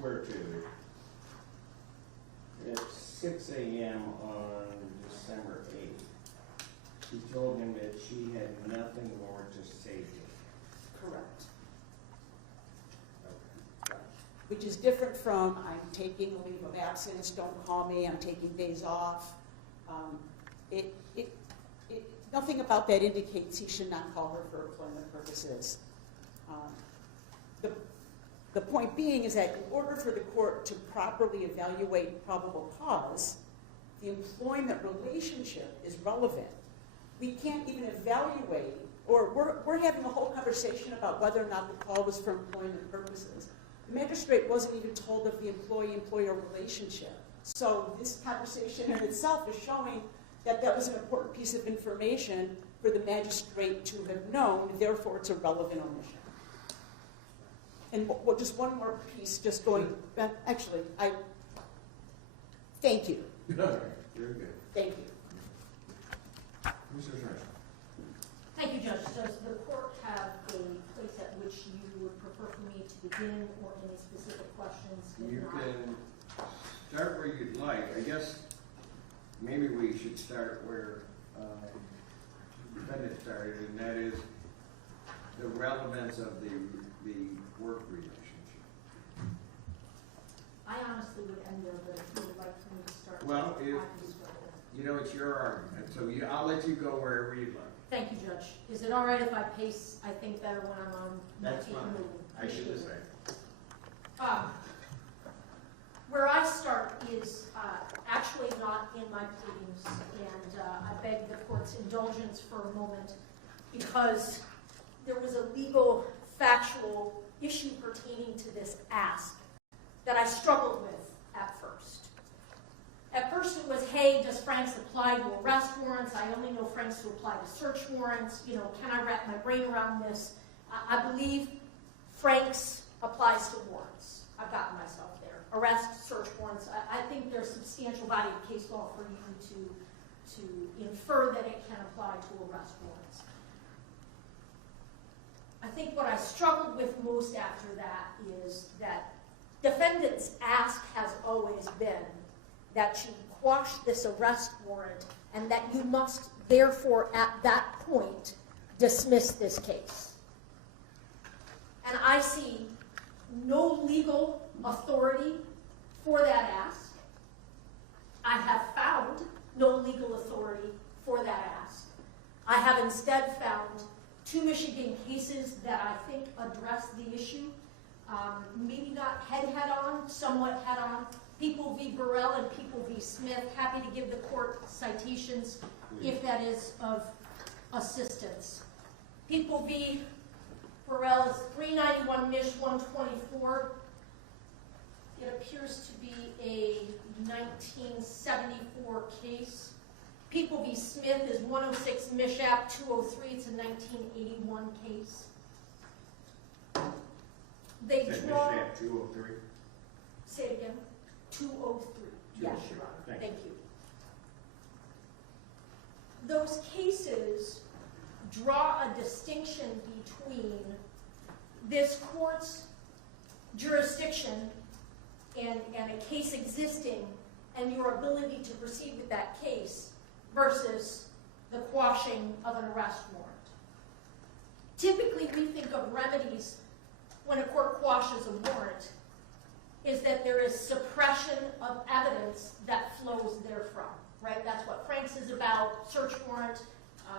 swear to. At 6 a.m. on December 8th, she told him that she had nothing more to say to him. Correct. Okay. Which is different from I'm taking a leave of absence, don't call me, I'm taking days off. Nothing about that indicates he should not call her for employment purposes. The point being is that in order for the court to properly evaluate probable cause, the employment relationship is relevant. We can't even evaluate, or we're having a whole conversation about whether or not the call was for employment purposes. The magistrate wasn't even told of the employee-employer relationship. So this conversation in itself is showing that that was an important piece of information for the magistrate to have known, therefore it's a relevant omission. And just one more piece, just going back, actually, thank you. Very good. Thank you. Mr. Sherrone. Thank you, Judge. Does the court have a place at which you would prefer for me to begin or any specific questions? You can start where you'd like. I guess maybe we should start where the defendant started, and that is the relevance of the work relationship. I honestly would end there, but if you would like for me to start. Well, it's your argument, so I'll let you go wherever you'd like. Thank you, Judge. Is it all right if I pace, I think, better when I'm on my That's feet fine. moving? I should have said. Where I start is actually not in my pleadings, and I beg the court's indulgence for a moment because there was a legal, factual issue pertaining to this ask that I struggled with at first. At first it was, hey, does Franks apply to arrest warrants? I only know Franks to apply to search warrants. You know, can I wrap my brain around this? I believe Franks applies to warrants. I've gotten myself there. Arrest, search warrants. I think there's substantial body of case law for you to infer that it can apply to arrest warrants. I think what I struggled with most after that is that defendant's ask has always been that you quash this arrest warrant and that you must therefore at that point dismiss this case. And I see no legal authority for that ask. I have found no legal authority for that ask. I have instead found 2 Michigan cases that I think address the issue, maybe not head-on, somewhat head-on. People v. Burrell and People v. Smith. Happy to give the court citations if that is of assistance. People v. Burrell is 391 Mich 124. It appears to be a 1974 case. People v. Smith is 106 Mishap 203. It's a 1981 case. They draw. 203. Say it again. 203. Yes, Your Honor. Thank you. Those cases draw a distinction between this court's jurisdiction and a case existing and your ability to proceed with that case versus the quashing of an arrest warrant. Typically, we think of remedies when a court quashes a warrant is that there is suppression of evidence that flows therefrom, right? That's what Franks is about, search warrant.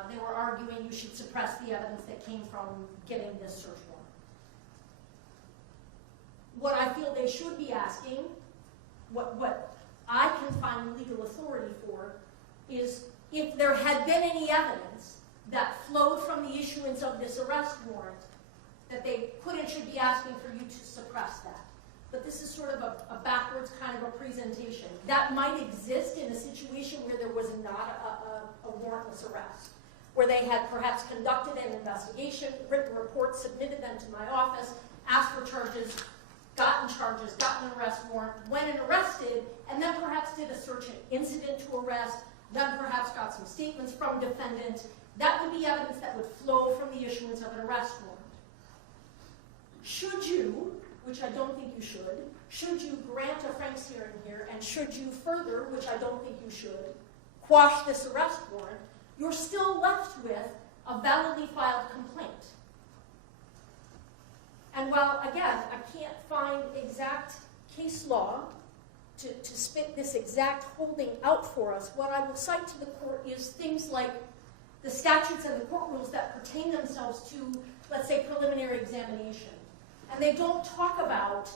They were arguing you should suppress the evidence that came from getting this search warrant. What I feel they should be asking, what I can find legal authority for, is if there had been any evidence that flowed from the issuance of this arrest warrant, that they could and should be asking for you to suppress that. But this is sort of a backwards kind of a presentation. That might exist in a situation where there was not a warrantless arrest, where they had perhaps conducted an investigation, written reports, submitted them to my office, asked for charges, gotten an arrest warrant, went and arrested, and then perhaps did a search incident to arrest, then perhaps got some statements from defendant. That would be evidence that would flow from the issuance of an arrest warrant. Should you, which I don't think you should you grant a Franks hearing here, and should you further, which I don't think you should, quash this arrest warrant, you're still left with a validly filed complaint. And while, again, I can't find exact case law to spit this exact holding out for us, what I will cite to the court is things like the statutes and the court rules that pertain themselves to, let's say, preliminary examination. And they don't talk about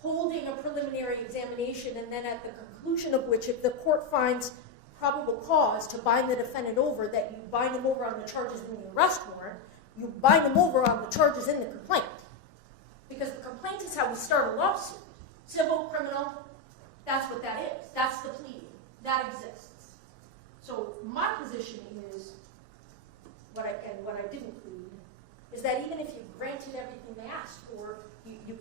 holding a preliminary examination and then at the conclusion of which, if the court finds probable cause to bind the defendant over, that you bind him over on the charges in the arrest warrant, you bind him over on the charges in the complaint. Because the complaint is how we start a lawsuit. Civil, criminal, that's what that is. That's the pleading. That exists. So my position is, what I didn't plead, is that even if you granted everything they asked for, you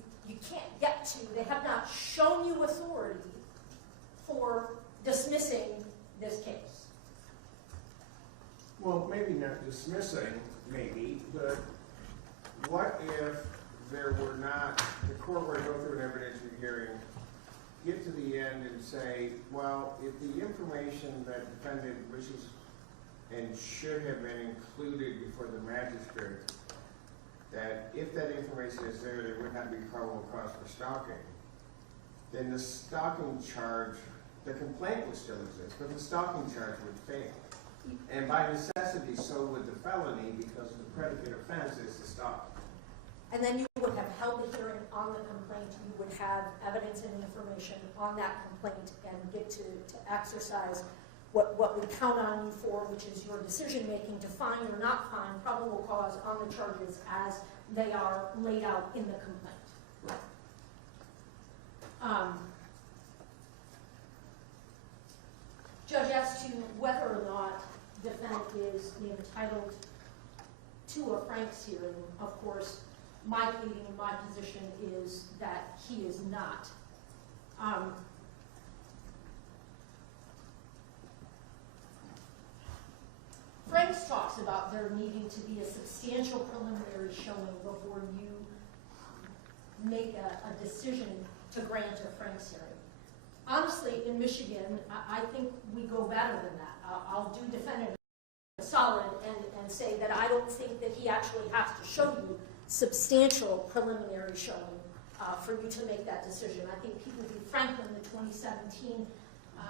can't get to, they have not shown you authority for dismissing this case. Well, maybe not dismissing, maybe, but what if there were not, the court were to go through an evidentiary hearing, get to the end and say, well, if the information that defendant wishes and should have been included before the magistrate, that if that information is there, there would not be probable cause for stalking, then the stalking charge, the complaint would still exist, but the stalking charge would fail. And by necessity, so would the felony, because the predicate offense is the stalking. And then you would have held the hearing on the complaint, you would have evidence and information on that complaint and get to exercise what we count on you for, which is your decision-making to find or not find probable cause on the charges as they are laid out in the complaint. Judge, as to whether or not defendant is entitled to a Franks hearing, of course, my pleading and my position is that he is not. Franks talks about there needing to be a substantial preliminary showing before you make a decision to grant a Franks hearing. Honestly, in Michigan, I think we go better than that. I'll do defendant solid and say that I don't think that he actually has to show you substantial preliminary showing for you to make that decision. I think People v. Franklin, the 2017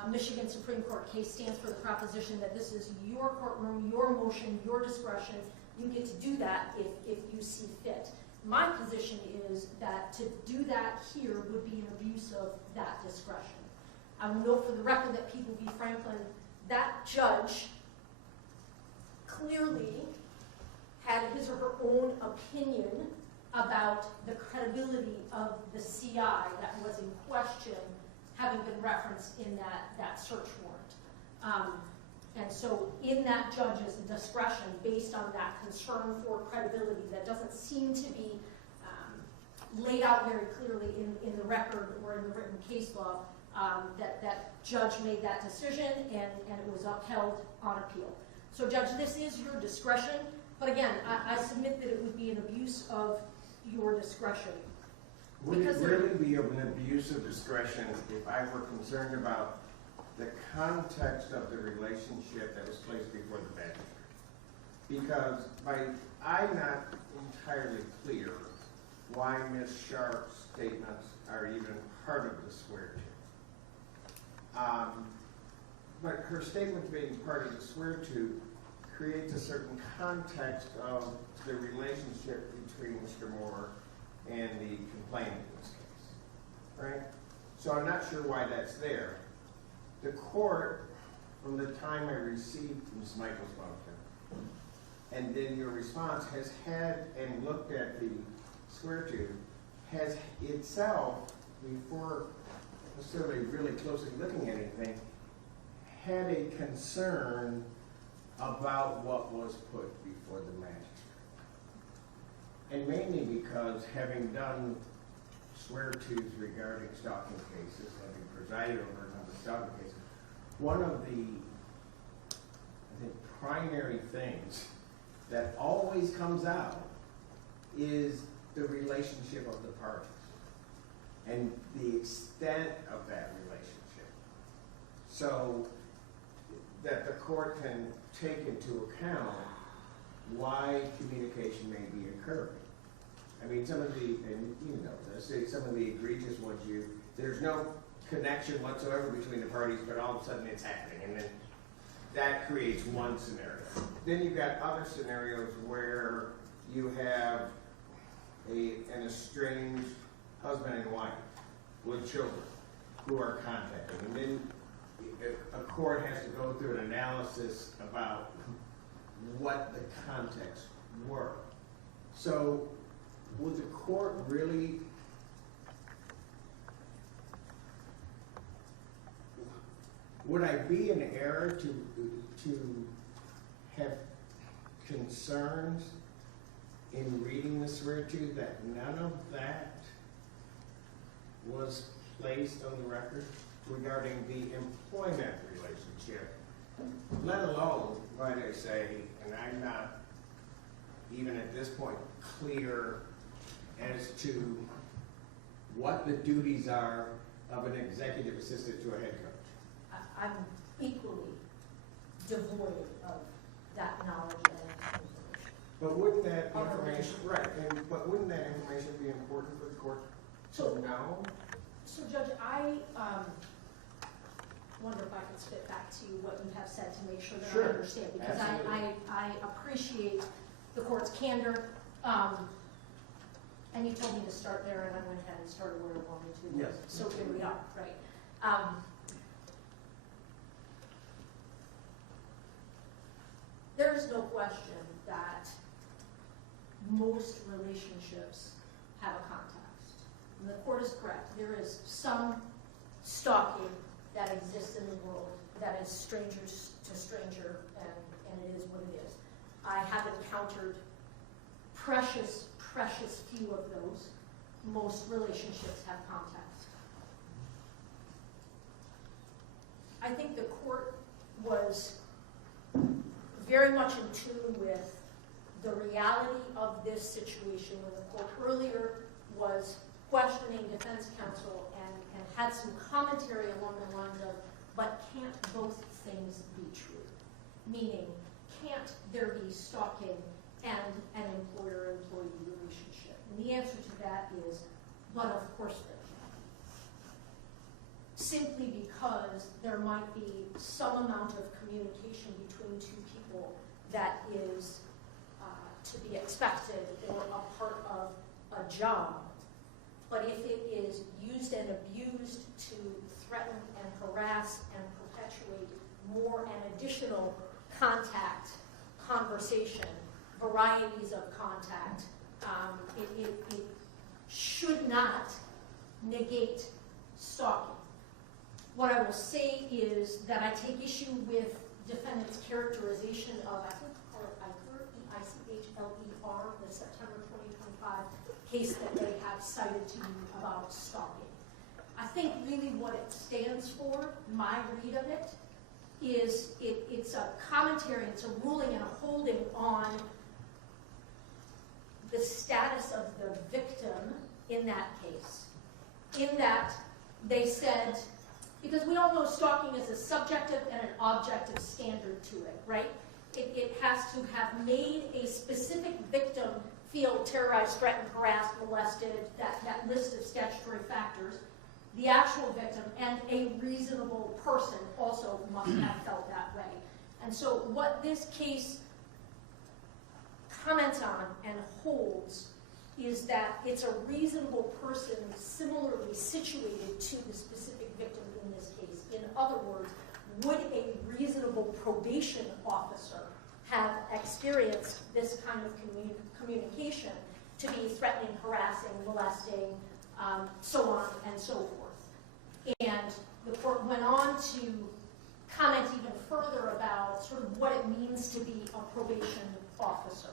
Michigan Supreme Court case, stands for the proposition that this is your courtroom, your motion, your discretion. You get to do that if you see fit. My position is that to do that here would be an abuse of that discretion. I will note for the record that People v. Franklin, that judge clearly had his or her own opinion about the credibility of the CI that was in question, having been referenced in that search warrant. And so in that judge's discretion, based on that concern for credibility that doesn't seem to be laid out very clearly in the record or in the written case law, that judge made that decision and it was upheld on appeal. So Judge, this is your discretion, but again, I submit that it would be an abuse of your discretion. Would it really be an abuse of discretion if I were concerned about the context of the relationship that was placed before the magistrate? Because I'm not entirely clear why Ms. Sharp's statements are even part of the swear-to. But her statement being part of the swear-to creates a certain context of the relationship between Mr. Moore and the complainant in this case, right? So I'm not sure why that's there. The court, from the time I received Ms. Michael's motion, and then your response, has had and looked at the swear-to, has itself, before necessarily really closely looking at anything, had a concern about what was put before the magistrate. And mainly because, having done swear-tos regarding stalking cases, having presided over a number of stalking cases, one of the, I think, primary things that always comes out is the relationship of the parties. and the extent of that relationship, so that the court can take into account why communication may be occurring. I mean, some of the, and you know this, some of the egregious ones, there's no connection whatsoever between the parties, but all of a sudden it's happening, and then that creates one scenario. Then you've got other scenarios where you have an estranged husband and wife with children who are contacting, and then a court has to go through an analysis about what the context were. So would the court really, would I be in error to have concerns in reading the swear-to that none of that was placed on the record regarding the employment relationship, let alone, might I say, and I'm not even at this point clear as to what the duties are of an executive assistant to a head coach. I'm equally devoid of that knowledge and information. But wouldn't that information, right, but wouldn't that information be important for the court to know? So Judge, I wonder if I could spit back to you what you have said to make sure that Sure. I understand, because Absolutely. I appreciate the court's candor, and you told me to start there, and I went ahead and started where I wanted to. Yes. So here we are, right? There is no question that most relationships have a context. And the court is correct. There is some stalking that exists in the world that is strangers to stranger, and it is what it is. I have encountered precious few of those. Most relationships have context. I think the court was very much in tune with the reality of this situation when the court earlier was questioning defense counsel and had some commentary along the lines of, but can't both things be true? Meaning, can't there be stalking and an employer-employee relationship? And the answer to that is, but of course there can. Simply because there might be some amount of communication between two people that is to be expected or a part of a job. But if it is used and abused to threaten and harass and perpetuate more and additional contact, conversation, varieties of contact, it should not negate stalking. What I will say is that I take issue with defendant's characterization of, I think, EICHLER, the September 2025 case that they have cited to you about stalking. I think really what it stands for, my read of it, is it's a commentary, it's a ruling and a holding on the status of the victim in that case. In that they said, because we all know stalking is a subjective and an objective standard to it, right? It has to have made a specific victim feel terrorized, threatened, harassed, molested, that list of statutory factors, the actual victim, and a reasonable person also must have felt that way. And so what this case comments on and holds is that it's a reasonable person similarly situated to the specific victim in this case. In other words, would a reasonable probation officer have experienced this kind of communication to be threatening, harassing, molesting, so on and so forth? And the court went on to comment even further about sort of what it means to be a probation officer,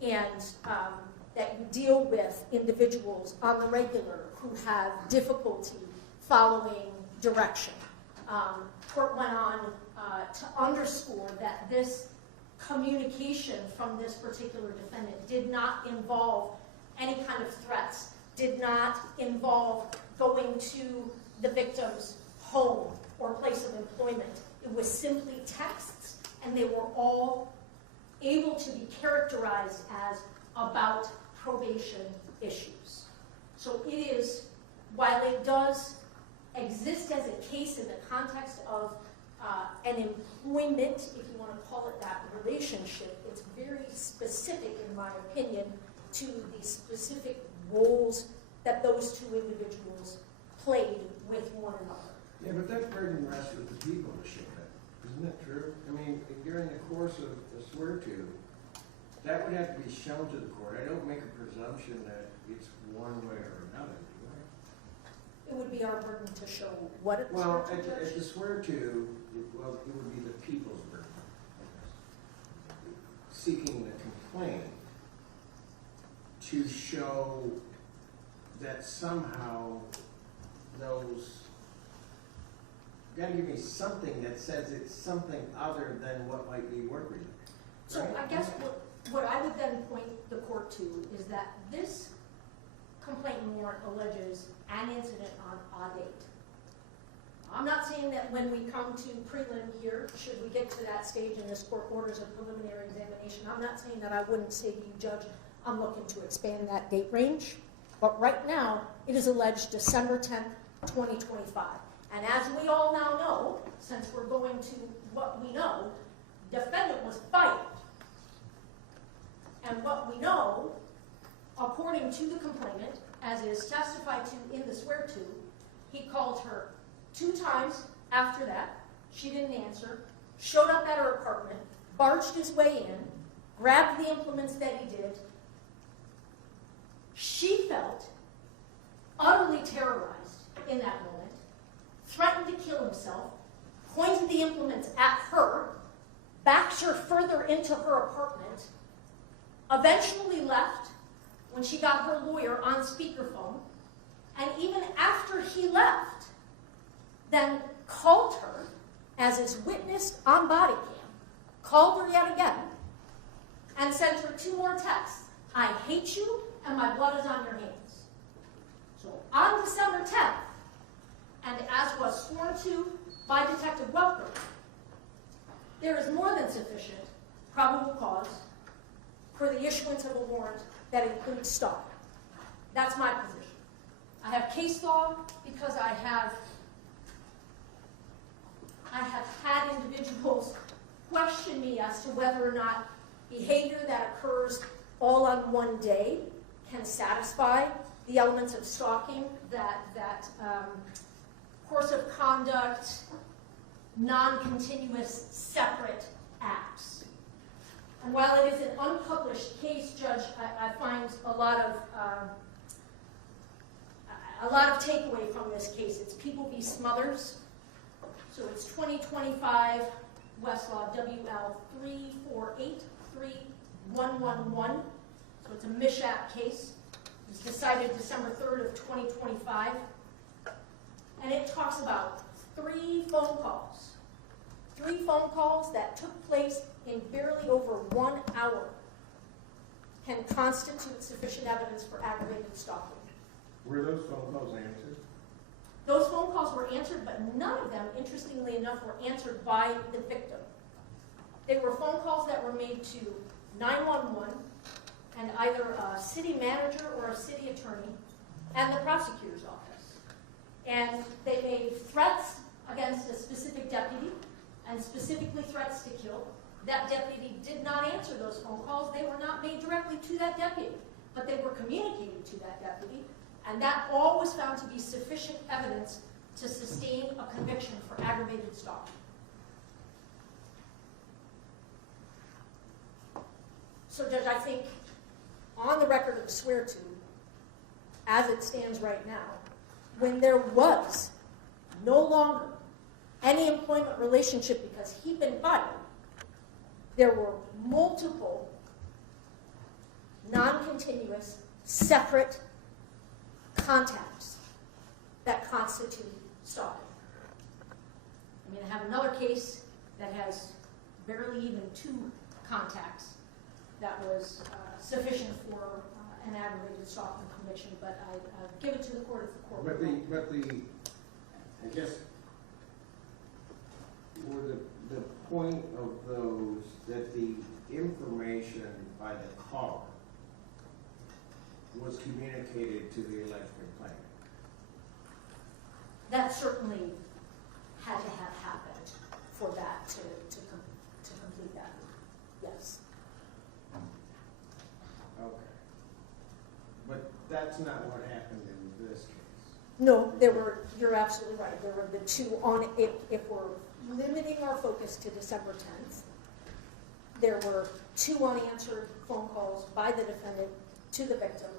and that you deal with individuals on the regular who have difficulty following direction. Court went on to underscore that this communication from this particular defendant did not involve any kind of threats, did not involve going to the victim's home or place of employment. It was simply texts, and they were all able to be characterized as about probation issues. So it is, while it does exist as a case in the context of an employment, if you want to call it that, relationship, it's very specific, in my opinion, to the specific roles that those two individuals played with one another. Yeah, but that burden rests with the people to show that. Isn't that true? I mean, during the course of the swear to, that would have to be shown to the court. I don't make a presumption that it's one way or another, do I? It would be our burden to show what it was. Well, at the swear to, it would be the people's burden, I guess. Seeking the complaint to show that somehow those, you gotta give me something that says it's something other than what might be work related. So Right? I guess what I would then point the court to is that this complaint warrant alleges an incident on a date. I'm not saying that when we come to prelim here, should we get to that stage and this court orders a preliminary examination, I'm not saying that I wouldn't say to you, Judge, I'm looking to expand that date range. But right now, it is alleged December 10th, 2025. And as we all now know, since we're going to what we know, defendant was fired. And what we know, according to the complainant, as is testified to in the swear to, he called her 2 times after that. She didn't answer, showed up at her apartment, barged his way in, grabbed the implements that he did. She felt utterly terrorized in that moment, threatened to kill himself, pointed the implements at her, backed her further into her apartment, eventually left when she got her lawyer on speakerphone, and even after he left, then called her, as is witnessed on body cam, called her yet again, and sent her 2 more texts. I hate you, and my blood is on your hands. So on December 10th, and as was sworn to by Detective Welker, there is more than sufficient probable cause for the issuance of a warrant that includes stalking. That's my position. I have case law because I have had individuals question me as to whether or not behavior that occurs all on one day can satisfy the elements of stalking, that course of conduct, non-continuous, separate acts. And while it is an unpublished case, Judge, I find a lot of takeaway from this case. It's People v. Smothers. So it's 2025 Westlaw WL 3483111. So it's a Mishap case. It was decided December 3rd of 2025. And it talks about 3 phone calls. 3 phone calls that took place in barely over 1 hour can constitute sufficient evidence for aggravated stalking. Were those phone calls answered? Those phone calls were answered, but none of them, interestingly enough, were answered by the victim. They were phone calls that were made to 911 and either a city manager or a city attorney and the prosecutor's office. And they made threats against a specific deputy and specifically threats to kill. That deputy did not answer those phone calls. They were not made directly to that deputy, but they were communicated to that deputy. And that all was found to be sufficient evidence to sustain a conviction for aggravated stalking. So, Judge, I think on the record of swear to, as it stands right now, when there was no longer any employment relationship because he'd been fired, there were multiple non-continuous, separate contacts that constitute stalking. I mean, I have another case that has barely even 2 contacts that was sufficient for an aggravated stalking conviction, but I give it to the court if the court But would like. I guess, were the point of those that the information by the caller was communicated to the alleged complainant? That certainly had to have happened for that to complete that, yes. Okay. But that's not what happened in this case. No, you're absolutely right. There were the two if we're limiting our focus to December 10th, there were two unanswered phone calls by the defendant to the victim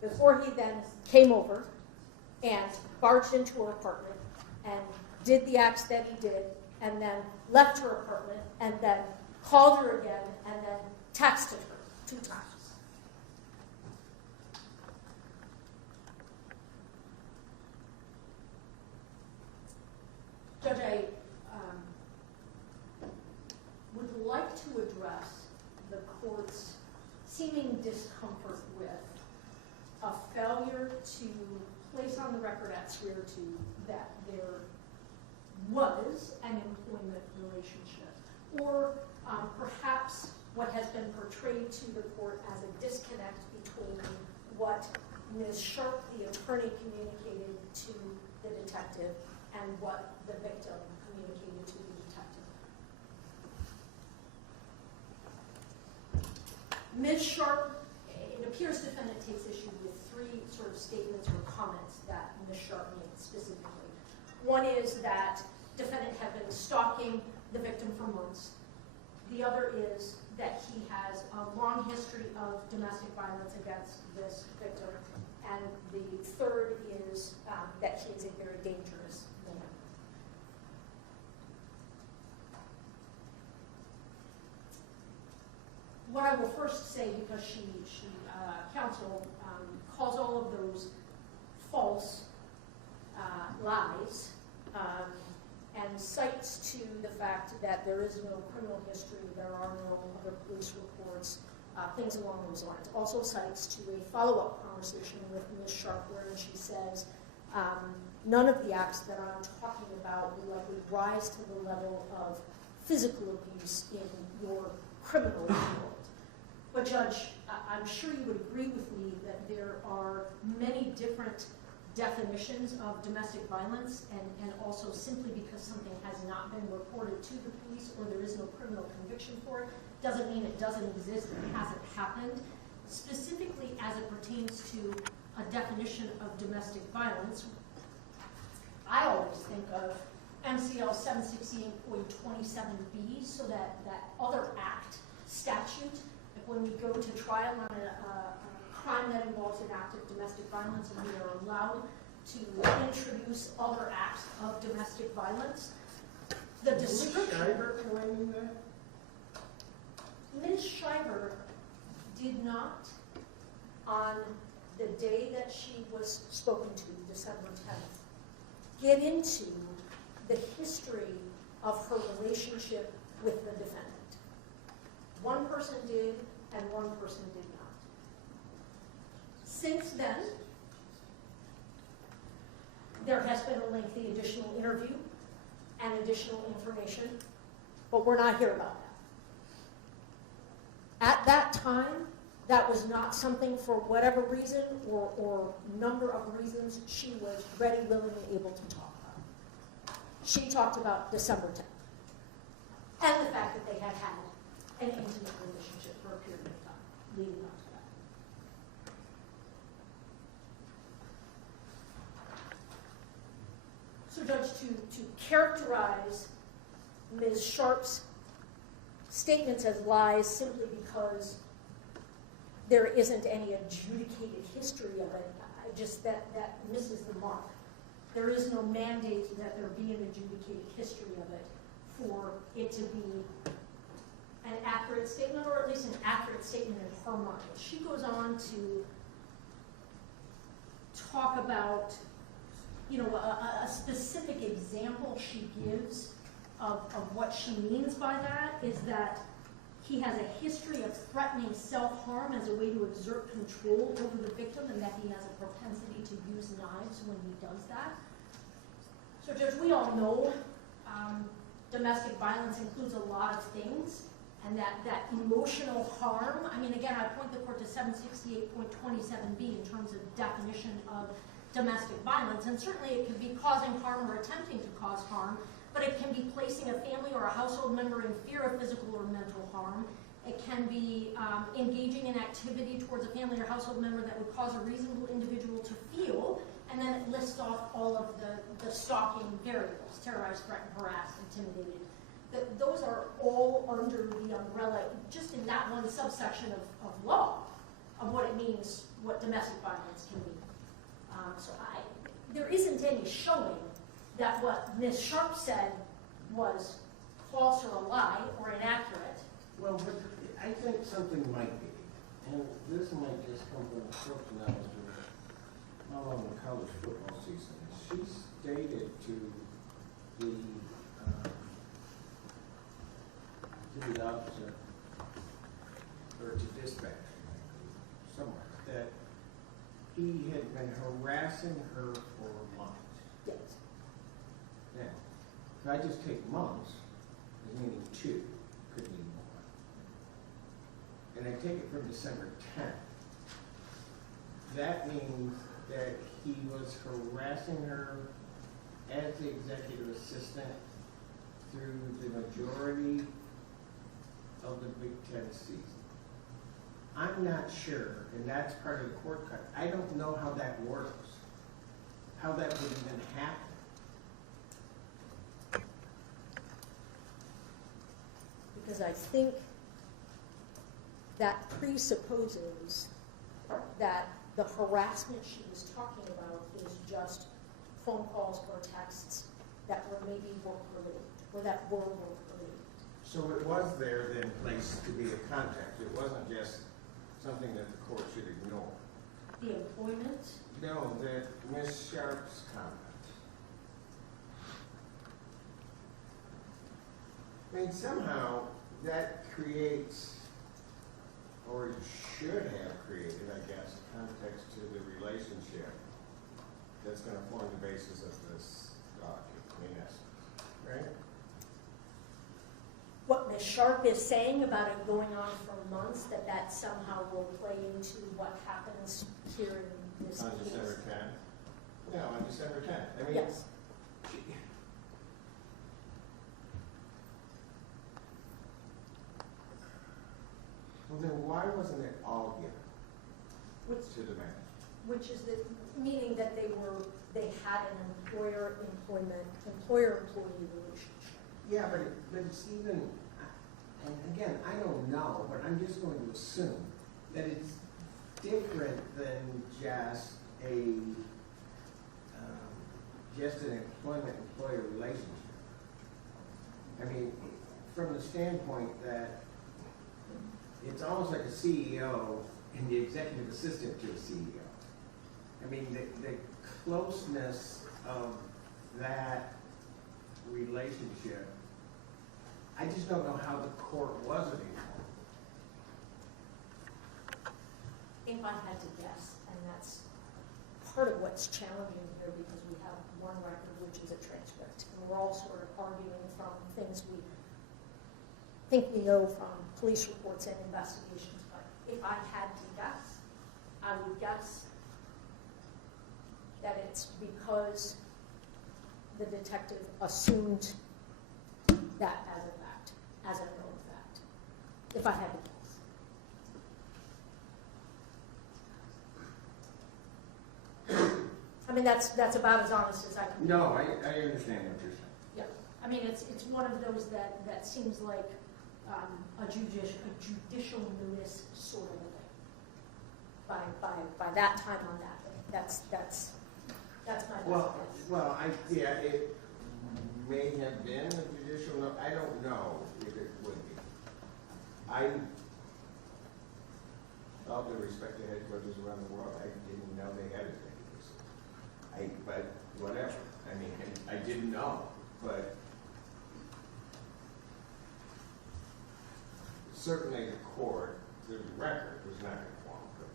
before he then came over and barged into her apartment and did the acts that he did and then left her apartment and then called her again and then texted her 2 times. Judge, I would like to address the court's seeming discomfort with a failure to place on the record at swear to that there was an employment relationship, or perhaps what has been portrayed to the court as a disconnect between what Ms. Sharp, the attorney, communicated to the detective and what the victim communicated to the detective. Ms. Sharp, it appears the defendant takes issue with 3 sort of statements or comments that Ms. Sharp made specifically. One is that defendant had been stalking the victim for months. The other is that he has a long history of domestic violence against this victim. And the third is that he is a very dangerous man. What I will first say, because counsel calls all of those false lies, and cites to the fact that there is no criminal history, there are no other police reports, things along those lines. Also cites to a follow-up conversation with Ms. Sharp wherein she says, none of the acts that I'm talking about will likely rise to the level of physical abuse in your criminal world. But Judge, I'm sure you would agree with me that there are many different definitions of domestic violence, and also simply because something has not been reported to the police or there is no criminal conviction for it, doesn't mean it doesn't exist and it hasn't happened. Specifically as it pertains to a definition of domestic violence, I always think of MCL 768.27b, so that other act statute, like when we go to trial on a crime that involves an act of domestic violence and we are allowed to introduce other acts of domestic violence, the description... Ms. Shiver did not, on the day that she was spoken to, December 10th, get into the history of her relationship with the defendant. One person did, and one person did not. Since then, there has been a lengthy additional interview and additional information, but we're not here about that. At that time, that was not something, for whatever reason or number of reasons, she was ready, willing, and able to talk about. She talked about December 10th and the fact that they had had an intimate relationship for a period of time leading up to that. So, Judge, to characterize Ms. Sharp's statements as lies simply because there isn't any adjudicated history of it, that misses the mark. There is no mandate that there be an adjudicated history of it for it to be an accurate statement, or at least an accurate statement in her mind. She goes on to talk about, a specific example she gives of what she means by that is that he has a history of threatening self-harm as a way to exert control over the victim, and that he has a propensity to use knives when he does that. So Judge, we all know domestic violence includes a lot of things, and that emotional harm, I mean, again, I point the court to 768.27b in terms of definition of domestic violence, and certainly it can be causing harm or attempting to cause harm, but it can be placing a family or a household member in fear of physical or mental harm. It can be engaging in activity towards a family or household member that would cause a reasonable individual to feel, and then it lists off all of the stalking variables: terrorize, threaten, harass, intimidated. Those are all under the umbrella, just in that one subsection of law, of what it means, what domestic violence can be. So there isn't any showing that what Ms. Sharp said was false or a lie or inaccurate. Well, but I think something might be, and this might just come from the court knowledge of how long the college football season is. She stated to the officer, or to dispatch, somewhere, that he had been harassing her for months. Yes. Now, if I just take months, as meaning 2, could mean more. And I take it from December 10th. That means that he was harassing her as the executive assistant through the majority of the Big Ten season. I'm not sure, and that's part of the court cut. I don't know how that works, how that would even happen. Because I think that presupposes that the harassment she was talking about is just phone calls or texts that were maybe work-related, or that were work-related. So it was there then placed to be a contact. It wasn't just something that the court should ignore. The employment? No, that Ms. Sharp's comment. I mean, somehow that creates, or it should have created, I guess, context to the relationship that's going to form the basis of this document, in essence, right? What Ms. Sharp is saying about it going on for months, that somehow will play into what happens here in this On case. December 10th? No, on December 10th. I mean, Yes. Well, then why wasn't it all given Which, to the man? which is the, meaning that they had an employer-employee relationship. Yeah, but it's even, and again, I don't know, but I'm just going to assume that it's different than just an employment-employer relationship. I mean, from the standpoint that it's almost like a CEO and the executive assistant to a CEO. I mean, the closeness of that relationship, I just don't know how the court was anymore. If I had to guess, and that's part of what's challenging here, because we have one record, which is a transcript, and we're all sort of arguing from things we think we know from police reports and investigations. But if I had to guess, I would guess that it's because the detective assumed that as a fact, as a known fact, if I had to guess. I mean, that's about as honest as I can be. No, I understand what you're saying. Yeah, I mean, it's one of those that seems like a judicial notice sort of a thing. By that time on that day, that's my best guess. Well, it may have been a judicial note. I don't know if it would be. All due respect to head judges around the world, I didn't know they had executives. But whatever. I mean, I didn't know. But certainly the court, the record was not informed of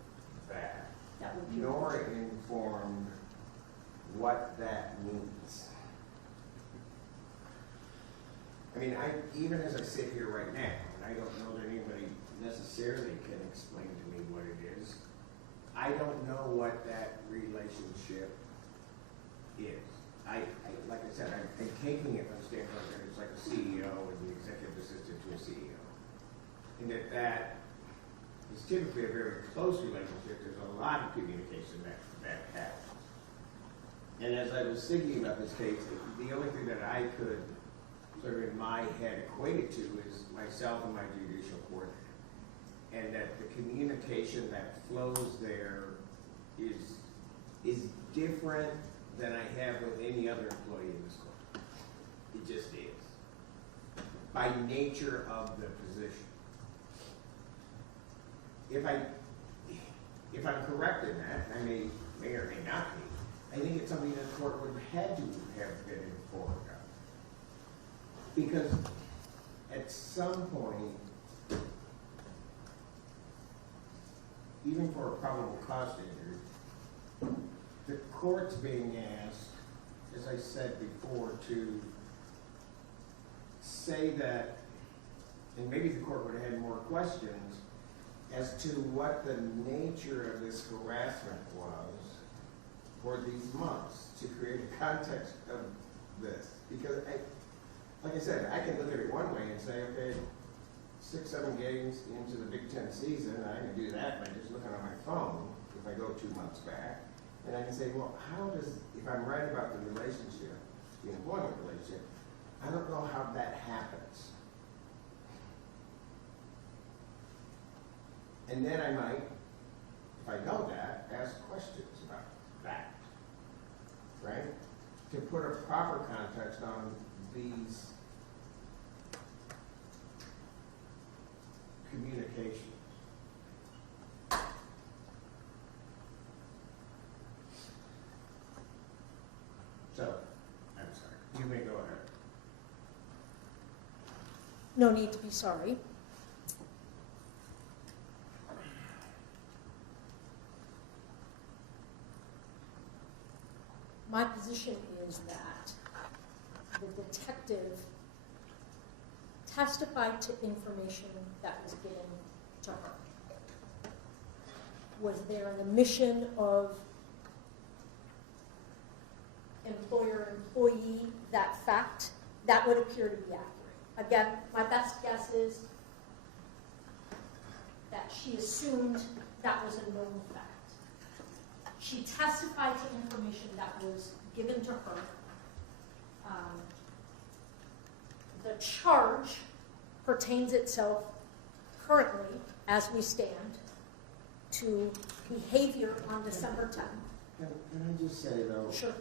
that, That would be. nor informed what that means. I mean, even as I sit here right now, and I don't know that anybody necessarily can explain to me what it is, I don't know what that relationship is. Like I said, I'm taking it from the standpoint that it's like a CEO and the executive assistant to a CEO. And that is typically a very close relationship. There's a lot of communication that happens. And as I was thinking about this case, the only thing that I could sort of in my head equate it to is myself and my judicial coordinator. And that the communication that flows there is different than I have with any other employee in this court. It just is. By nature of the position. If I'm correct in that, and I may or may not be, I think it's something that the court would have had to have been informed of. Because at some point, even for a probable cause standard, the court's being asked, as I said before, to say that, and maybe the court would have had more questions as to what the nature of this harassment was for these months to create a context of this. Because, like I said, I can look at it one way and say, okay, 6-7 games into the Big Ten season, I can do that by just looking on my phone if I go 2 months back. And I can say, well, how does, if I'm right about the relationship, the employment relationship, I don't know how that happens. And then I might, if I know that, ask questions about that, right? To put a proper context on these communications. So, I'm sorry, you may go ahead. No need to be sorry. My position is that the detective testified to information that was given to her. Was there an omission of employer-employee, that fact? That would appear to be accurate. Again, my best guess is that she assumed that was a known fact. She testified to information that was given to her. The charge pertains itself currently, as we stand, to behavior on December 10th. Can I just say, though? Sure.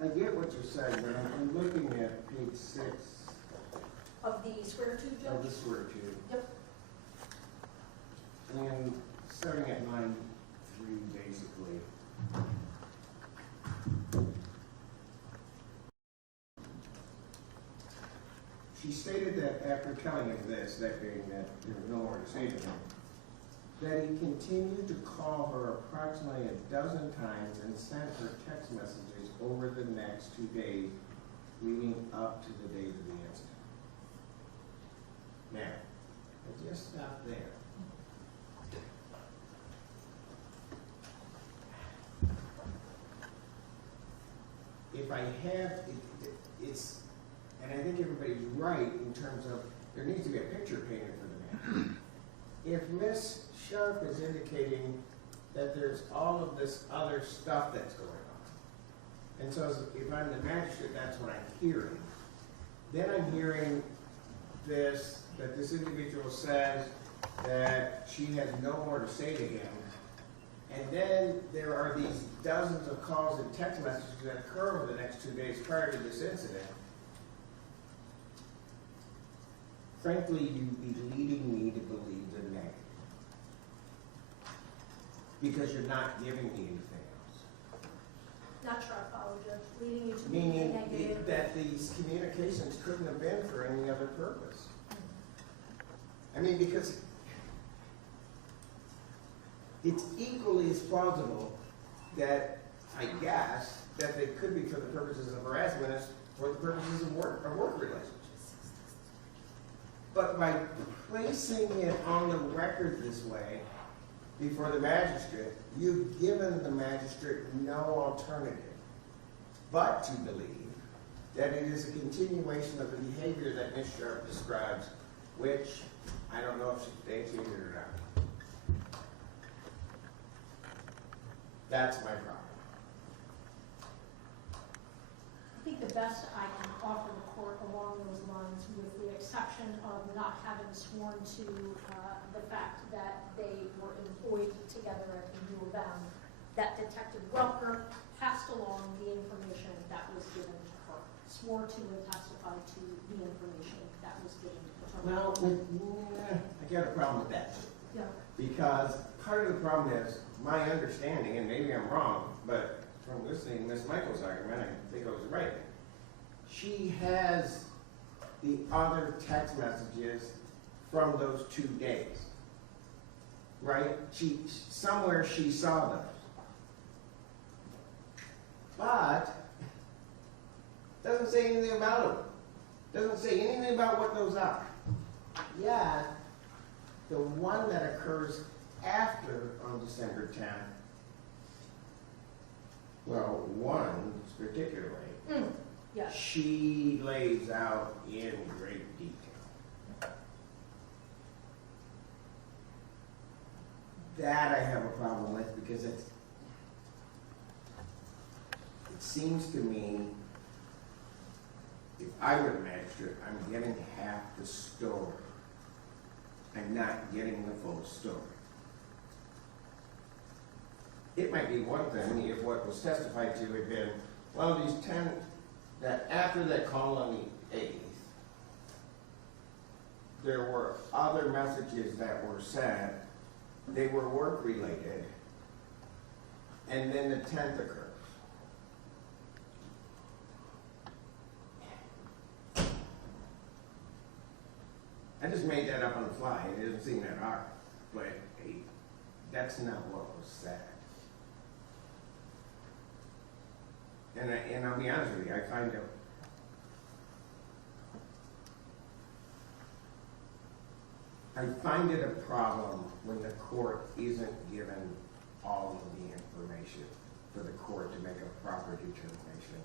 I get what you're saying, but I'm looking at page 6 Of the swear-to, Judge? of the swear-to. Yep. And starting at line 3, basically. She stated that after telling him this, that being that there was no more to say to him, that he continued to call her approximately 12 times and sent her text messages over the next 2 days leading up to the date of the incident. Now, I just stop there. If I have, it's, and I think everybody's right in terms of there needs to be a picture painted for the man. If Ms. Sharp is indicating that there's all of this other stuff that's going on, and so if I'm the magistrate, that's what I'm hearing. Then I'm hearing this, that this individual says that she has no more to say to him, and then there are these dozens of calls and text messages that occur over the next 2 days prior to this incident. Frankly, you'd be leading me to believe the negative. Because you're not giving me anything else. Not sure I follow, Judge. Leading you to Meaning negative. that these communications couldn't have been for any other purpose. I mean, because it's equally as plausible that, I guess, that they could be for the purposes of harassment as for the purposes of work relationships. But by placing it on the record this way before the magistrate, you've given the magistrate no alternative but to believe that it is a continuation of the behavior that Ms. Sharp describes, which I don't know if she substantiated or not. That's my problem. I think the best I can offer the court along those lines, with the exception of not having sworn to the fact that they were employed together at the U of M, that Detective Welker passed along the information that was given to her, swore to and testified to the information that was given to her. Well, I got a problem with that. Yeah. Because part of the problem is my understanding, and maybe I'm wrong, but from listening to Ms. Michael's argument, I think I was right. She has the other text messages from those 2 days, right? Somewhere she saw those. But doesn't say anything about them. Doesn't say anything about what those are. Yet, the one that occurs after on December 10th, well, one particularly, Yes. she lays out in great detail. That I have a problem with because it seems to me, if I were the magistrate, I'm getting half the story. I'm not getting the full story. It might be one thing if what was testified to had been, well, these 10, that after that call on the 8th, there were other messages that were sent, they were work related, and then the 10th occurs. I just made that up on the fly. It doesn't seem that hard, but that's not what was said. And I'll be honest with you, I find it a problem when the court isn't given all of the information for the court to make a proper determination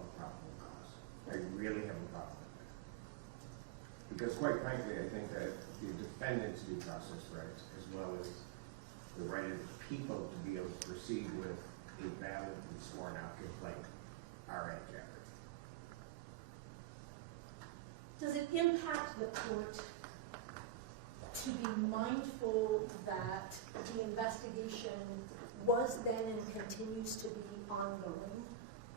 of probable cause. I really have a problem with that. Because quite frankly, I think that the defendant's due process rights, as well as the right of the people to be able to proceed with a valid and sworn out complaint, are at jeopardy. Does it impact the court to be mindful that the investigation was then and continues to be ongoing,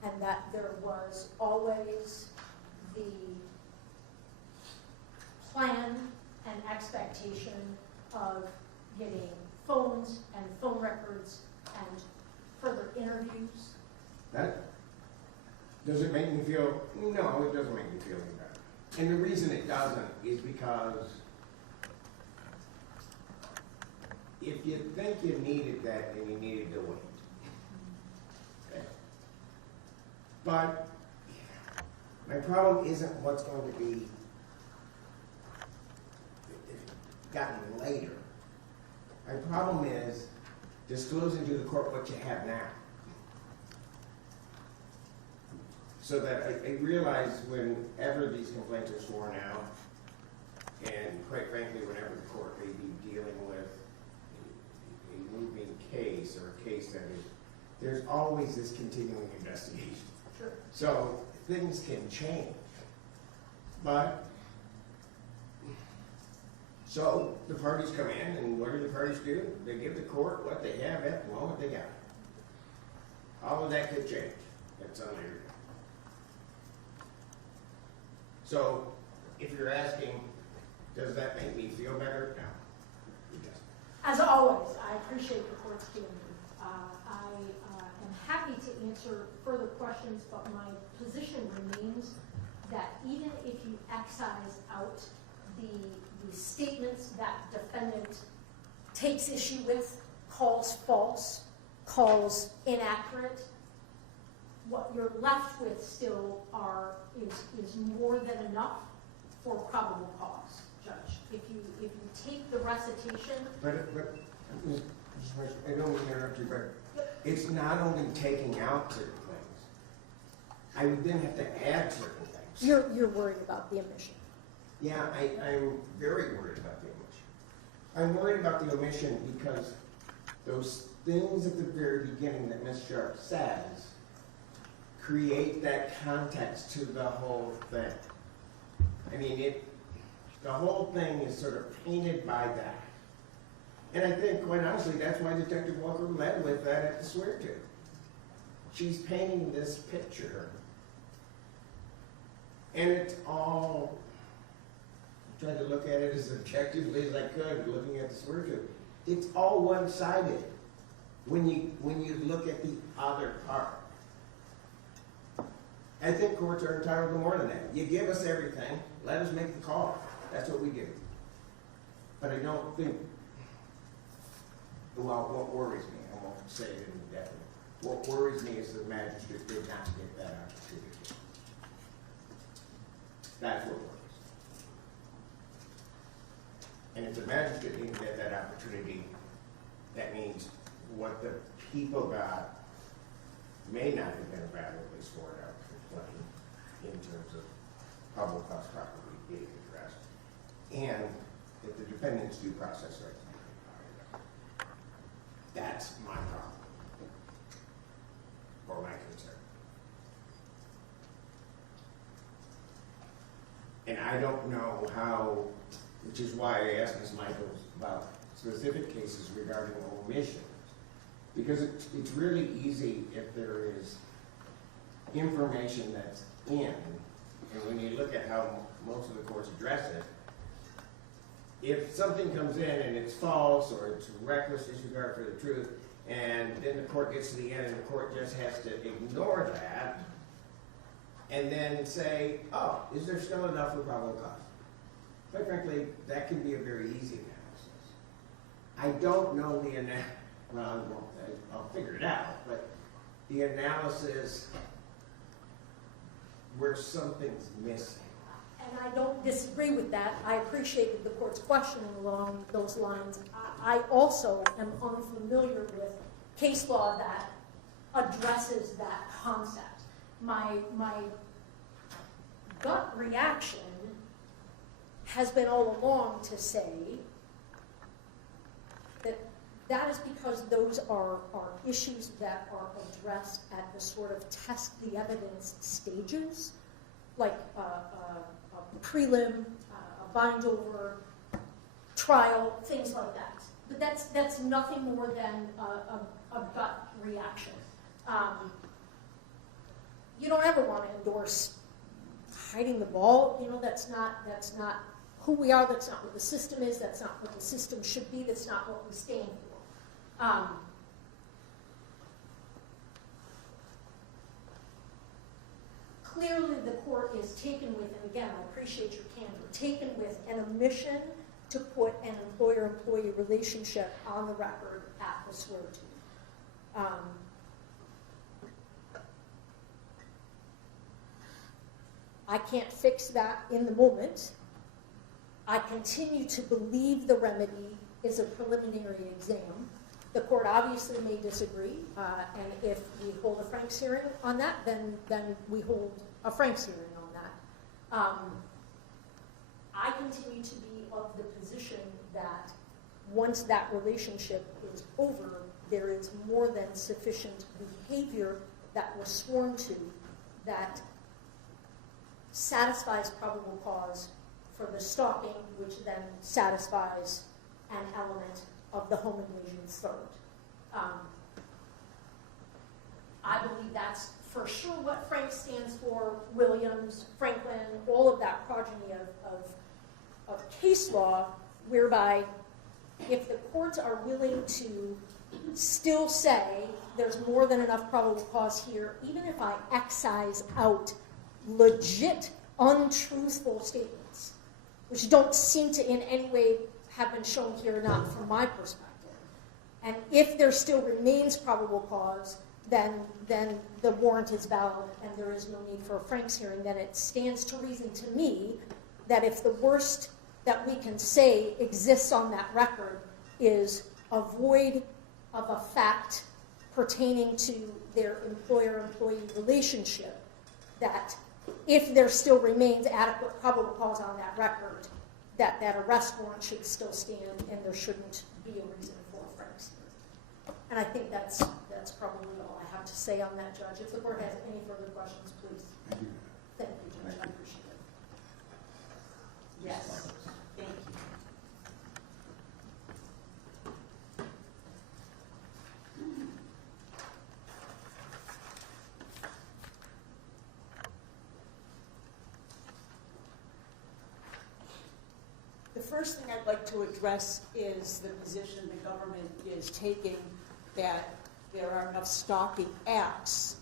and that there was always the plan and expectation of getting phones and phone records and further interviews? Does it make me feel? No, it doesn't make me feel any better. And the reason it doesn't is because if you think you needed that, then you needed to wait. Okay. But my problem isn't what's going to be gotten later. My problem is disclosing to the court what you have now. So that I realize whenever these complaints are sworn out, and quite frankly, whenever the court may be dealing with a moving case or a case that is, there's always this continuing investigation. Sure. So things can change. But, so the parties come in, and what do the parties do? They give the court what they have at the moment they got. All of that could change at some later. So, if you're asking, does that make me feel better? No, it doesn't. As always, I appreciate the court's candor. I am happy to answer further questions, but my position remains that even if you excise out the statements that defendant takes issue with, calls false, calls inaccurate, what you're left with still is more than enough for probable cause, Judge. If you take the recitation. But I don't mean to interrupt you, but it's not only taking out certain things. I would then have to add certain things. You're worried about the omission. Yeah, I'm very worried about the omission. I'm worried about the omission because those things at the very beginning that Ms. Sharp says create that context to the whole thing. I mean, the whole thing is sort of painted by that. And I think, quite honestly, that's why Detective Walker led with that at the swear-to. She's painting this picture, and it's all, I tried to look at it as objectively as I could, looking at the swear-to. It's all one-sided when you look at the other part. I think courts are entitled to more than that. You give us everything, let us make the call. That's what we do. But I don't think, well, what worries me, I won't say it indefinitely. What worries me is the magistrate did not get that opportunity. That's what worries. And if the magistrate didn't get that opportunity, that means what the people got may not have been validly sworn out complaint in terms of probable cause properly being addressed, and if the defendant's due process rights may be violated. That's my problem, or my concern. And I don't know how, which is why I asked Ms. Michaels about specific cases regarding omissions. Because it's really easy if there is information that's in, and when you look at how most of the courts address it, if something comes in and it's false or it's reckless disregard for the truth, and then the court gets to the end and the court just has to ignore that, and then say, oh, is there still enough for probable cause? Quite frankly, that can be a very easy analysis. I don't know the analysis. Well, I'll figure it out, but the analysis where something's missing. And I don't disagree with that. I appreciated the court's questioning along those lines. I also am unfamiliar with case law that addresses that concept. My gut reaction has been all along to say that is because those are issues that are addressed at the sort of test the evidence stages, like a prelim, a bind over, trial, things like that. But that's nothing more than a gut reaction. You don't ever want to endorse hiding the ball. You know, that's not who we are. That's not what the system is. That's not what the system should be. That's not what we stand for. Clearly the court is taken with, and again, I appreciate your candor, taken with an omission to put an employer-employee relationship on the record at the swear-to. I can't fix that in the moment. I continue to believe the remedy is a preliminary exam. The court obviously may disagree, and if we hold a Franks hearing on that, then we hold a Franks hearing on that. I continue to be of the position that once that relationship is over, there is more than sufficient behavior that was sworn to that satisfies probable cause for the stalking, which then satisfies an element of the home invasion third. I believe that's for sure what Franks stands for, Williams, Franklin, all of that progeny of case law, whereby if the courts are willing to still say there's more than enough probable cause here, even if I excise out legit untruthful statements, which don't seem to in any way have been shown here, not from my perspective. And if there still remains probable cause, then the warrant is valid and there is no need for a Franks hearing. Then it stands to reason to me that if the worst that we can say exists on that record is a void of a fact pertaining to their employer-employee relationship, that if there still remains adequate probable cause on that record, that arrest warrant should still stand and there shouldn't be a reason for a Franks hearing. And I think that's probably all I have to say on that, Judge. If the board has any further questions, please. Thank you. Thank you, Judge. I appreciate it. Yes. Thank you. The first thing I'd like to address is the position the government is taking that there are enough stalking acts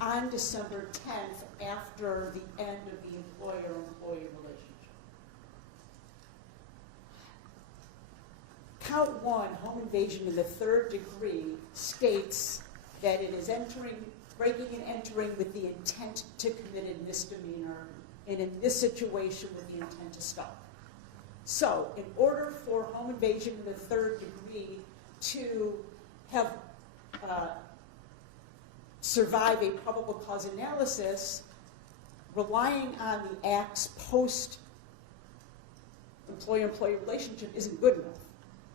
on December 10th after the end of the employer-employee relationship. Count 1, home invasion in the third degree, states that it is breaking and entering with the intent to commit a misdemeanor, and in this situation with the intent to stalk. So, in order for home invasion in the third degree to have survive a probable cause analysis, relying on the act's post employer-employee relationship isn't good enough.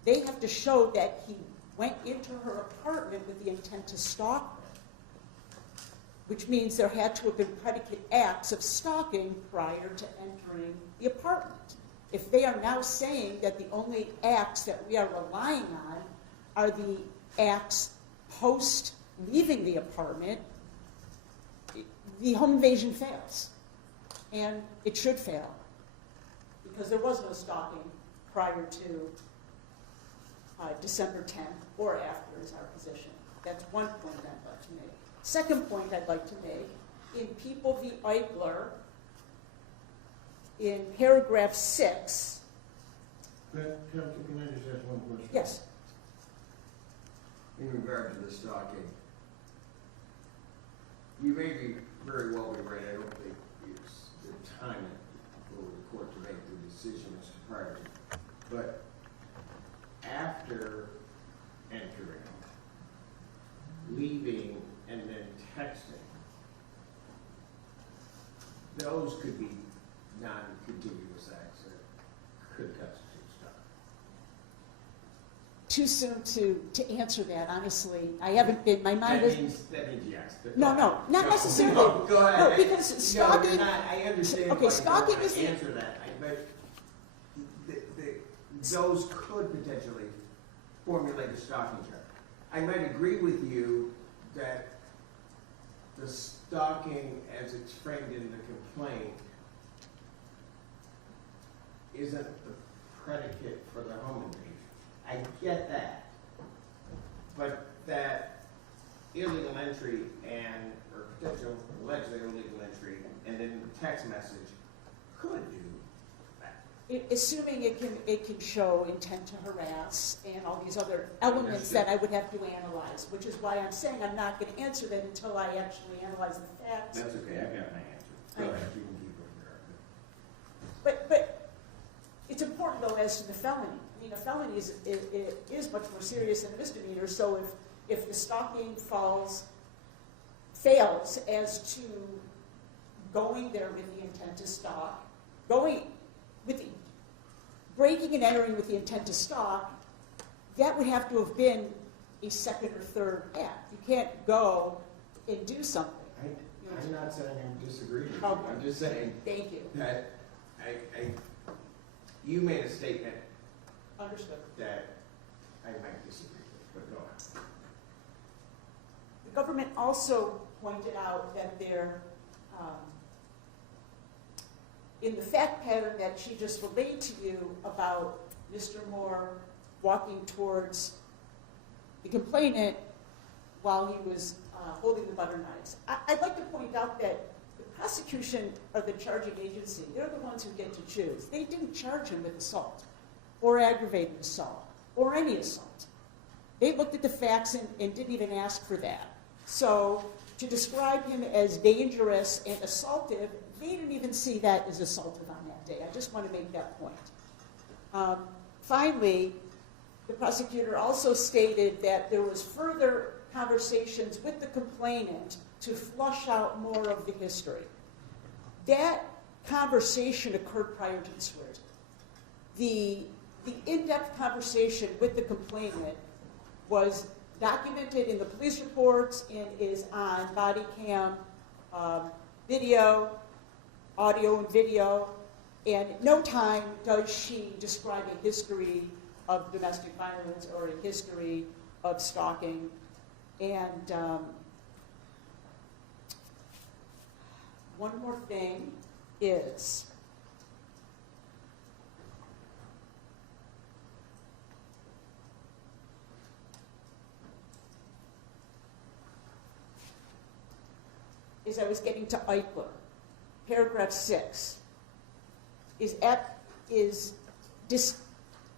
They have to show that he went into her apartment with the intent to stalk her, which means there had to have been predicate acts of stalking prior to entering the apartment. If they are now saying that the only acts that we are relying on are the acts post leaving the apartment, the home invasion fails. And it should fail, because there was no stalking prior to December 10th or after, is our position. That's one point I'd like to make. Second point I'd like to make, in People v. Eichler, in paragraph 6. Can I just ask one question? Yes. In regard to the stalking, you may be very well be right. I don't think it's the time for the court to make the decision as to priority. But after entering, leaving, and then texting, those could be non-contiguous acts that could constitute stalking. Too soon to answer that, honestly. I haven't been, my mind is... That means yes. No, not necessarily. No, go ahead. No, because stalking... No, I understand. Okay, stalking is... Answer that. But those could potentially formulate a stalking charge. I might agree with you that the stalking, as it's framed in the complaint, isn't the predicate for the home invasion. I get that. But that illegal entry or potential allegedly illegal entry and then the text message could do that. Assuming it can show intent to harass and all these other elements that I would have to analyze, which is why I'm saying I'm not going to answer them until I actually analyze the facts. That's okay, I've got my answer. Go ahead, you can keep going. But it's important, though, as to the felony. I mean, a felony is much more serious than a misdemeanor, so if the stalking fails as to going there with the intent to stalk, breaking and entering with the intent to stalk, that would have to have been a second or third act. You can't go and do something. I'm not saying I'm disagreeing with you. Okay. I'm just saying Thank you. that you made a statement Understood. that I might disagree with, but go on. The government also pointed out that there, in the fact pattern that she just relayed to you about Mr. Moore walking towards the complainant while he was holding the butter knives, I'd like to point out that the prosecution or the charging agency, they're the ones who get to choose. They didn't charge him with assault or aggravated assault or any assault. They looked at the facts and didn't even ask for that. So to describe him as dangerous and assaultive, they didn't even see that as assaultive on that day. I just want to make that point. Finally, the prosecutor also stated that there was further conversations with the complainant to flush out more of the history. That conversation occurred prior to the swearing. The in-depth conversation with the complainant was documented in the police reports and is on body cam, video, audio and video, and no time does she describe a history of domestic violence or a history of stalking. And one more thing is, as I was getting to Eichler, paragraph 6, the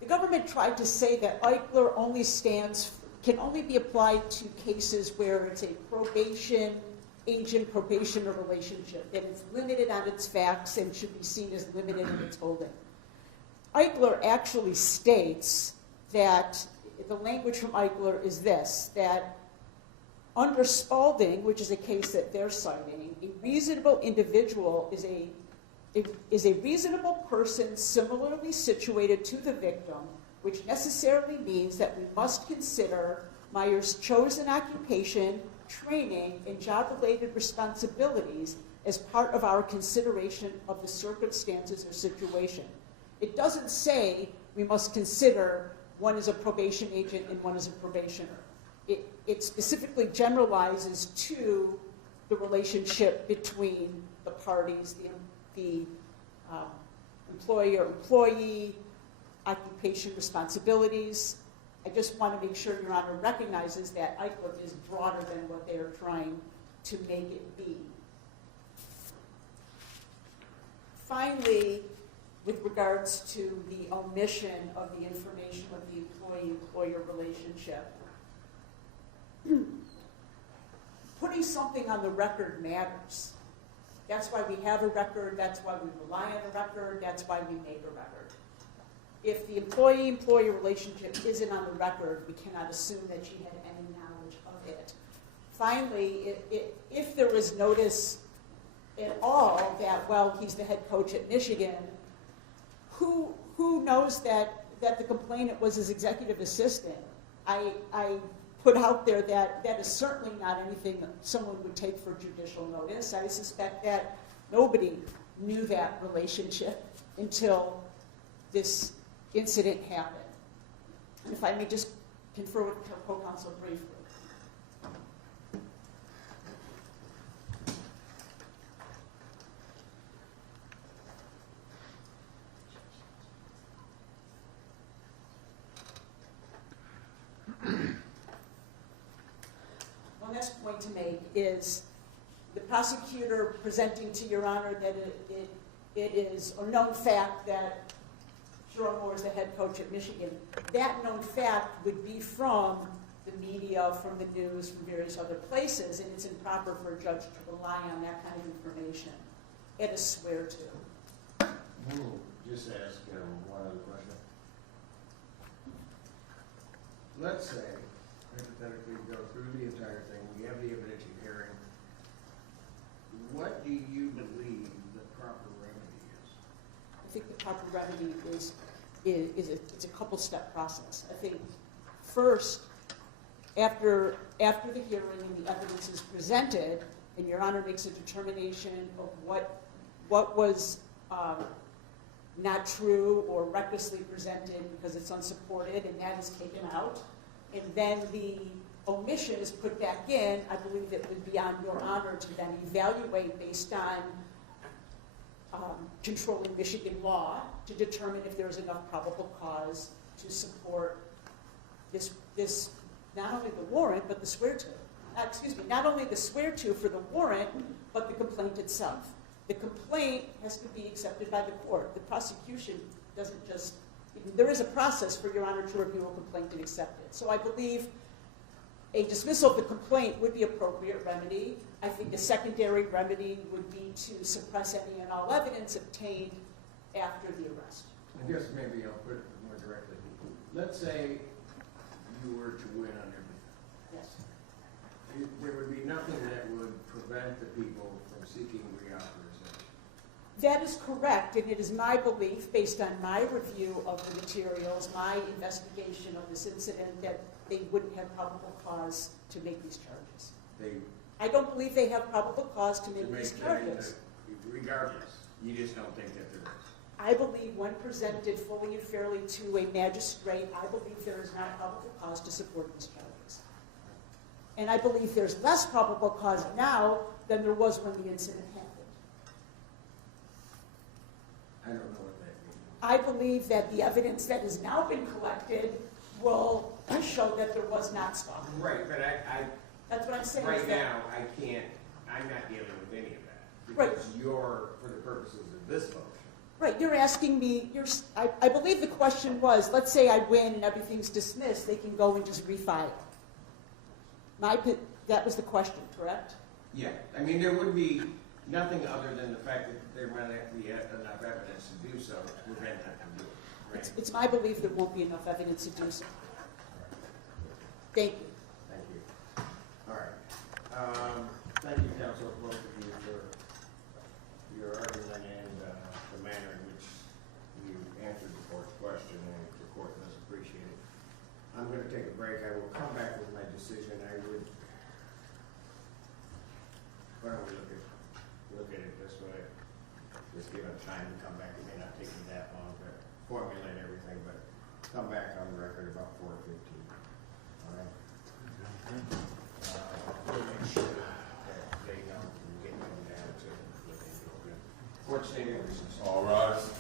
government tried to say that Eichler only can only be applied to cases where it's a probation agent probationer relationship, that it's limited on its facts and should be seen as limited in its holding. Eichler actually states that the language from Eichler is this, that under Spalding, which is a case that they're citing, a reasonable individual is a reasonable person similarly situated to the victim, which necessarily means that we must consider Meyer's chosen occupation, training, and job-related responsibilities as part of our consideration of the circumstances or situation. It doesn't say we must consider one is a probation agent and one is a probationer. It specifically generalizes to the relationship between the parties, the employer-employee, occupation responsibilities. I just want to make sure Your Honor recognizes that Eichler is broader than what they are trying to make it be. Finally, with regards to the omission of the information of the employee-employer relationship, putting something on the record matters. That's why we have a record, that's why we rely on a record, that's why we make a record. If the employee-employee relationship isn't on the record, we cannot assume that she had any knowledge of it. Finally, if there was notice at all that, well, he's the head coach at Michigan, who knows that the complainant was his executive assistant? I put out there that is certainly not anything that someone would take for judicial notice. I suspect that nobody knew that relationship until this incident happened. And if I may just confer with co-counsel briefly. One last point to make is the prosecutor presenting to Your Honor that it is a known fact that Sherrone Moore is the head coach at Michigan. That known fact would be from the media, from the news, from various other places, and it's improper for a judge to rely on that kind of information at a swear to. Just ask one other question. Let's say, hypothetically, we go through the entire thing, we have the evidentiary hearing. What do you believe the proper remedy is? I think the proper remedy is it's a couple-step process. I think first, after the hearing and the evidence is presented, and Your Honor makes a determination of what was not true or recklessly presented because it's unsupported, and that is taken out, and then the omission is put back in, I believe it would be on Your Honor to then evaluate based on controlling Michigan law to determine if there is enough probable cause to support this not only the warrant, but the swear to. Not only the swear to for the warrant, but the complaint itself. The complaint has to be accepted by the court. The prosecution doesn't just, there is a process for Your Honor to review a complaint and accept it. So I believe a dismissal of the complaint would be appropriate remedy. I think a secondary remedy would be to suppress any and all evidence obtained after the arrest. I guess maybe I'll put it more directly. Let's say you were to win on everything. Yes. There would be nothing that would prevent the people from seeking reauthorization. That is correct, and it is my belief, based on my review of the materials, my investigation of this incident, that they wouldn't have probable cause to make these charges. I don't believe they have probable cause to make these charges. Regardless, you just don't think that there is. I believe when presented fully and fairly to a magistrate, I believe there is not probable cause to support these charges. And I believe there's less probable cause now than there was when the incident happened. I don't know what that means. I believe that the evidence that has now been collected will show that there was not stalking. Right, but That's what I'm saying. right is that- now, I'm not dealing with any of that. Right. Because you're, for the purposes of this motion. Right, you're asking me, I believe the question was, let's say I win and everything's dismissed, they can go and just refile. That was the question, correct? Yeah, I mean, there would be nothing other than the fact that there might not be enough evidence to do so to prevent them from doing it, right? It's my belief there won't be enough evidence to do so. Thank you. Thank you. All right. Thank you, counsel, both of you, for your argument and the manner in which you answered the court's question, and the court does appreciate it. I'm going to take a break. I will come back with my decision. Why don't we look at it this way? Just give it time to come back. It may not take me that long to formulate everything, but come back on the record about 4:15. All right? We'll make sure that they know we get them down to look into it. Court stated recess. All rise.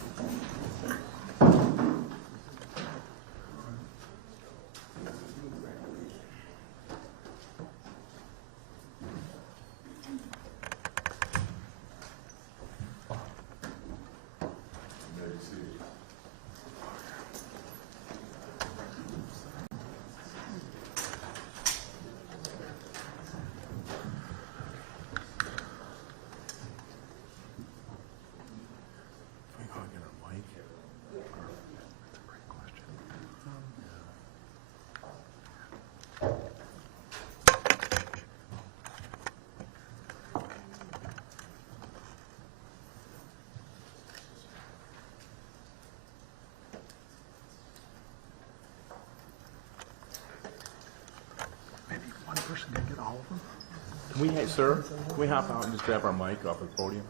Can get all of them? Sir, can we hop out and just grab our mic off the podium?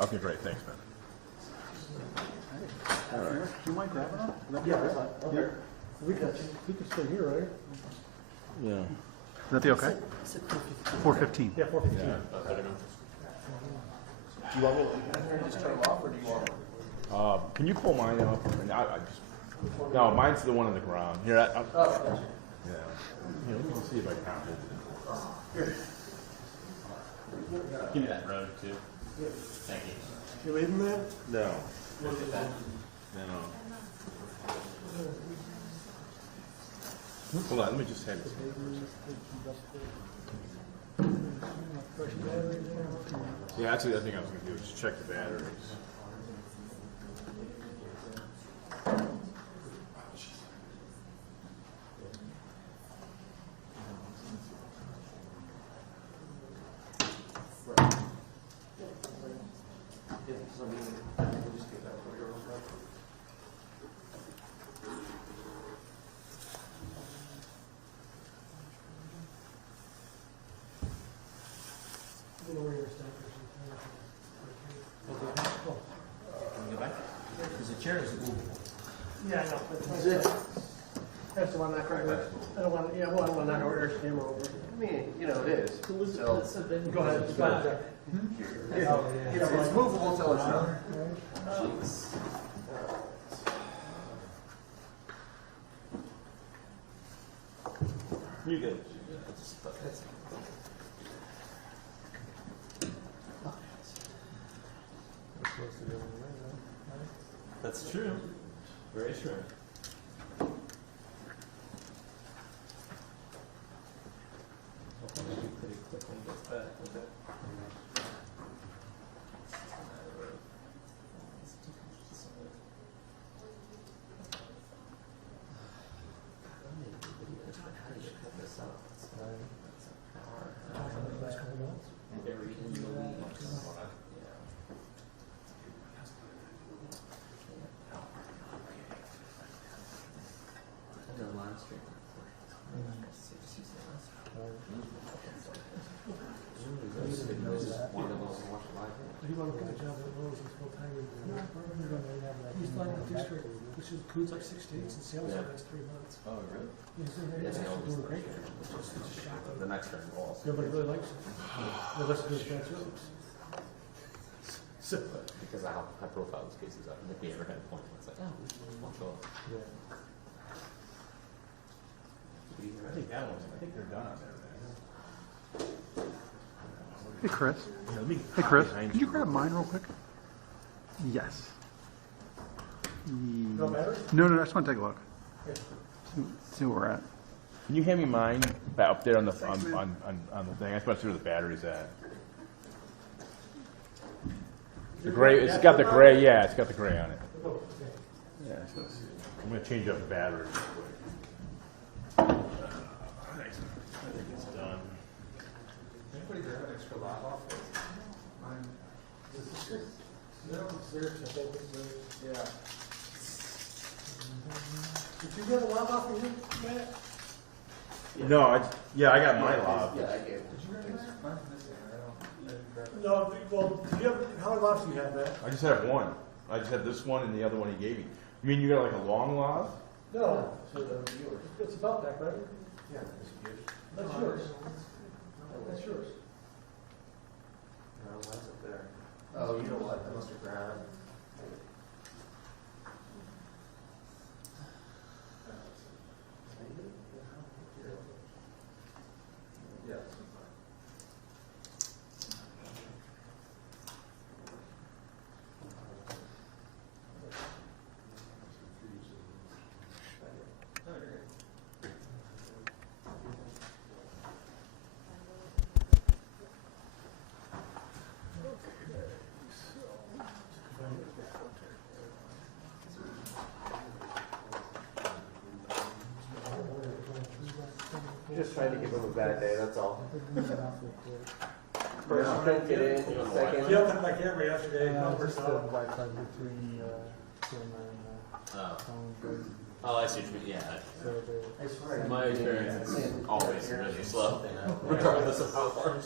Okay, great, thanks, man. Do you mind grabbing them? Yeah. We can stay here, right? Yeah. Is that the okay? 4:15. Yeah, 4:15. Yeah. Do you want me to just turn them off, or do you want? Can you pull mine up? And no, mine's the one on the ground. Here, Oh, yeah. Here, let me see if I can hold it. Give me that road too. Thank you. You leaving that? No. Look at that. No. Hold on, let me just have this. Yeah, that's the other thing I was going to do, is check the batteries. Chairs are movable. Yeah, I know. That's the one I don't want, yeah, well, I don't want to knock our camera over. I mean, you know, it is. So, Go ahead. Go ahead. it's movable till it's not. You good. That's true. Very true. Pretty quickly gets back with it. He wanted to get a job at Lowe's and full time. He's flying out district, which includes like 6 states, and sales for the next 3 months. Oh, really? He's actually doing great. It's just shocking. The next turn balls. Nobody really likes it. They listen to his transcripts. So, Because of how high profile these cases are. If we ever had a point where it's like, oh, we should watch all. yeah. I think that one's, I think they're done on there. Hey, Chris. Yeah, let me Hey, Chris. behind Could you grab mine real quick? Yes. No matter? No, I just want to take a look. See where we're at. Can you hand me mine up there on the on the thing? I just want to see where the battery's at. The gray. It's got the gray. Yeah, it's got the gray on it. Yeah. So I'm gonna change up the battery. Nice. I think it's done. Anybody grab an extra lock off? Yeah. Did you get a lot off of him, Matt? No, I got mine locked. Yeah, I gave it. Did you grab that? Mine's missing. I didn't grab it. No, well, do you have, how many lofts do you have, Matt? I just have one. I just have this one and the other one he gave me. You mean you got like a long loft? No, So the viewers. it's about that, right? Yeah, this is yours. That's yours. That's yours. No, mine's up there. Oh, you know what? I must have grabbed. Yeah. Just trying to give him a bad day, that's all. First, you don't get in, second. You opened my camera yesterday. Oh, I see what you mean. Yeah. My experience is always really slow, regardless of how far.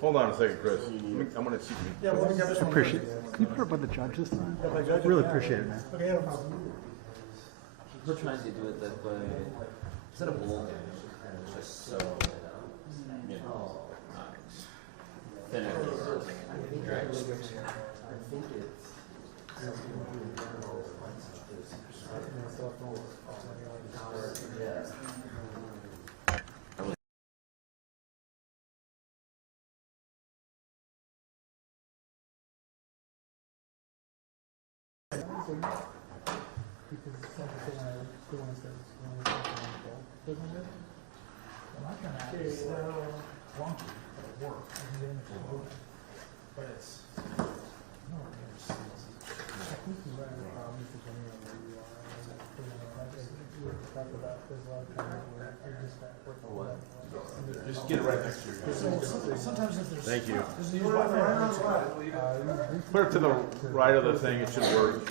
Hold on a second, Chris. I'm gonna see. Yeah, well, we got this one. Appreciate. Can you put it by the judge this time? Yeah, my judge. Really appreciate it, man. Okay, no problem. We're trying to do it that way. Instead of wolfing, it's just so, you know, finicky. Right? Just get it right next to you. Sometimes if there's. Thank you. There's a Wi-Fi. Put it to the right of the thing. It should work.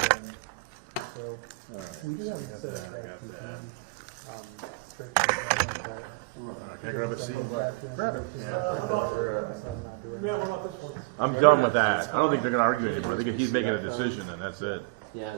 Can I grab a seat? Grab it. Yeah, what about this one? I'm done with that. I don't think they're gonna argue anymore. I think he's making a decision and that's it. Yeah.